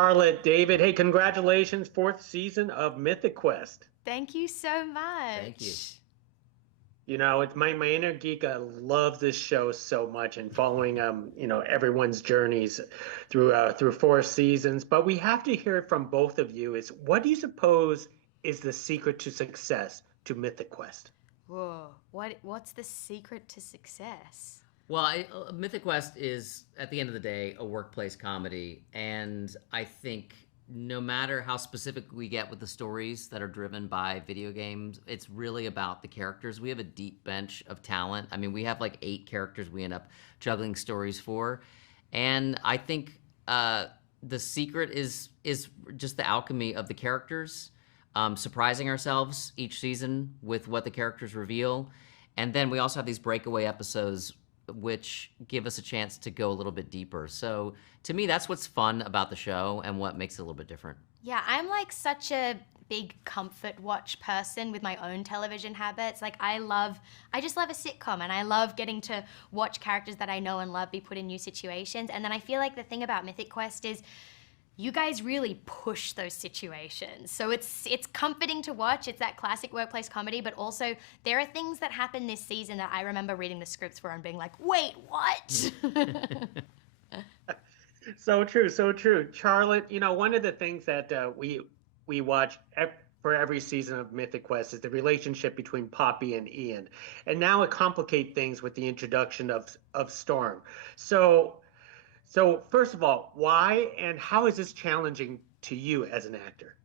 Charlotte, David, hey, congratulations, fourth season of Mythic Quest. Thank you so Thank you. much. It's my inner geek. I love this show so much and following everyone's journeys through four seasons. But we have to hear it from both of you. Is what do you suppose is the secret to success to Mythic Quest? Whoa, what's the secret to success? Well, Mythic Quest is, at the end of the day, a workplace comedy. And I think no matter how specific we get with the stories that are driven by video games, it's really about the characters. We have a deep bench of talent. I mean, we have like 8 characters we end up juggling stories for. And I think the secret is just the alchemy of the characters, surprising ourselves each season with what the characters reveal. And then we also have these breakaway episodes which give us a chance to go a little bit deeper. So to me, that's what's fun about the show and what makes it a little bit different. Yeah, I'm like such a big comfort watch person with my own television habits. Like I just love a sitcom, and I love getting to watch characters that I know and love be put in new situations. And then I feel like the thing about Mythic Quest is you guys really push those situations. So it's comforting to watch. It's that classic workplace comedy, but also there are things that happen this season that I remember reading the scripts for and being like, wait, what? So true, so true. Charlotte, one of the things that we watch for every season of Mythic Quest is the relationship between Poppy and Ian, and now it complicates things with the introduction of Storm. So first of all, why and how is this challenging to you as an actor?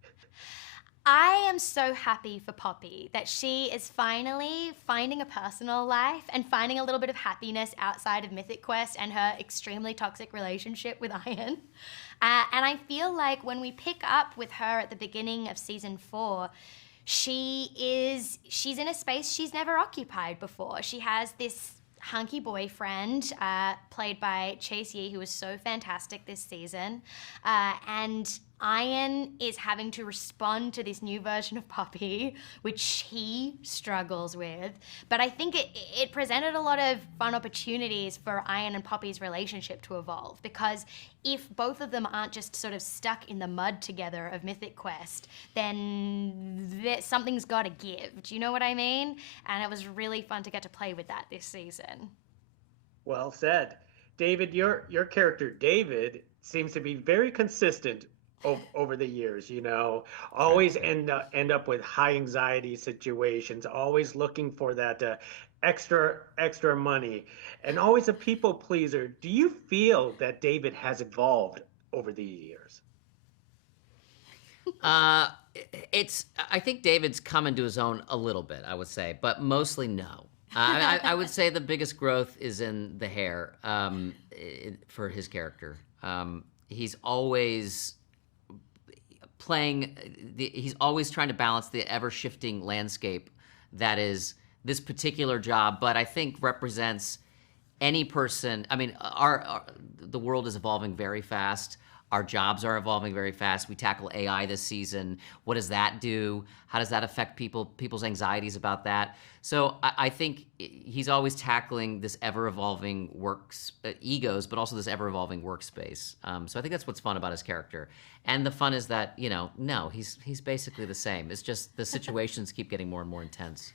I am so happy for Poppy that she is finally finding a personal life and finding a little bit of happiness outside of Mythic Quest and her extremely toxic relationship with Ian. And I feel like when we pick up with her at the beginning of season 4, she's in a space she's never occupied before. She has this hunky boyfriend played by Chase Yee, who was so fantastic this season, and Ian is having to respond to this new version of Poppy, which he struggles with. But I think it presented a lot of fun opportunities for Ian and Poppy's relationship to evolve, because if both of them aren't just sort of stuck in the mud together of Mythic Quest, then something's got to give. Do you know what I mean? And it was really fun to get to play with that this season. Well said. David, your character, David, seems to be very consistent over the years, always end up with high anxiety situations, always looking for that extra money, and always a people pleaser. Do you feel that David has evolved over the years? I think David's come into his own a little bit, I would say, but mostly no. I would say the biggest growth is in the hair for his character. He's always he's always trying to balance the ever-shifting landscape that is this particular job, but I think represents any person. I mean, the world is evolving very fast. Our jobs are evolving very fast. We tackle AI this season. What does that do? How does that affect people's anxieties about that? So I think he's always tackling this ever-evolving egos, but also this ever-evolving workspace. So I think that's what's fun about his character. And the fun is that, no, he's basically the same. It's just the situations keep getting more and more intense.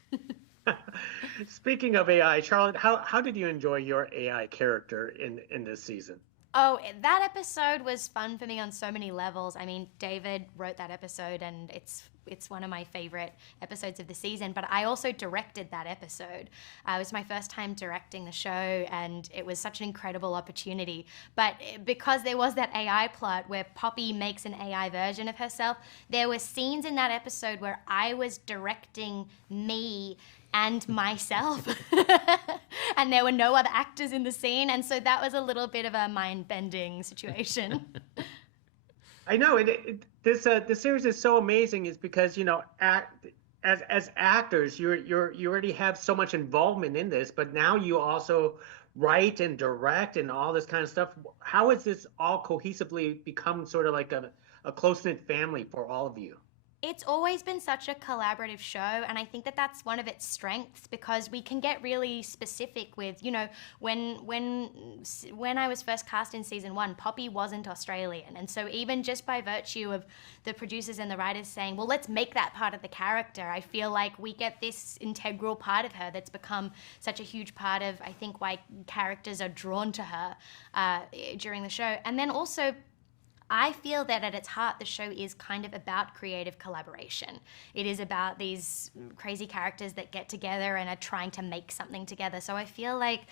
Speaking of AI, Charlotte, how did you enjoy your AI character in this season? Oh, that episode was fun for me on so many levels. I mean, David wrote that episode, and it's one of my favorite episodes of the season, but I also directed that episode. It was my first time directing the show, and it was such an incredible opportunity. But because there was that AI plot where Poppy makes an AI version of herself, there were scenes in that episode where I was directing me and myself. And there were no other actors in the scene, and so that was a little bit of a mind-bending situation. I know this series is so amazing is because as actors you already have so much involvement in this, but now you also write and direct and all this kind of stuff. How has this all cohesively become sort of like a close-knit family for all of you? It's always been such a collaborative show, and I think that that's one of its strengths, because we can get really specific with, you know, when I was first cast in season 1, Poppy wasn't Australian, and so even just by virtue of the producers and the writers saying, well, let's make that part of the character, I feel like we get this integral part of her that's become such a huge part of, I think, why characters are drawn to her during the show. And then also, I feel that at its heart, the show is kind of about creative collaboration. It is about these crazy characters that get together and are trying to make something together. So I feel like,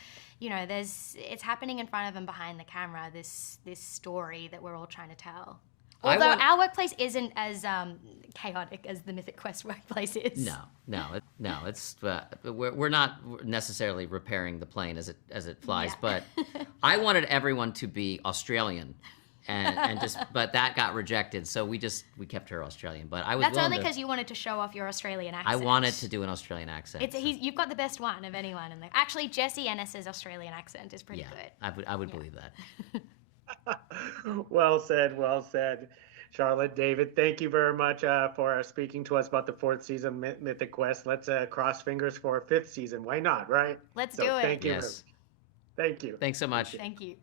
you know, it's happening in front of and behind the camera, this story that we're all trying to tell. Although our workplace isn't as chaotic as the Mythic Quest workplace is. No. It's we're not necessarily repairing the plane as it flies, Yeah. but I wanted everyone to be Australian. And just, but that got rejected, so we kept her Australian. But I was That's only because you wanted to show off your Australian accent. I wanted to do an Australian accent. You've got the best one of anyone in there. Actually, Jessie Ennis's Australian accent is pretty good. I would believe that. Well said, well said. Charlotte, David, thank you very much for speaking to us about the 4th season Mythic Quest. Let's cross fingers for a 5th season. Why not, right? Let's do it. Thank you. Yes. Thank you. Thanks so much. Thank you.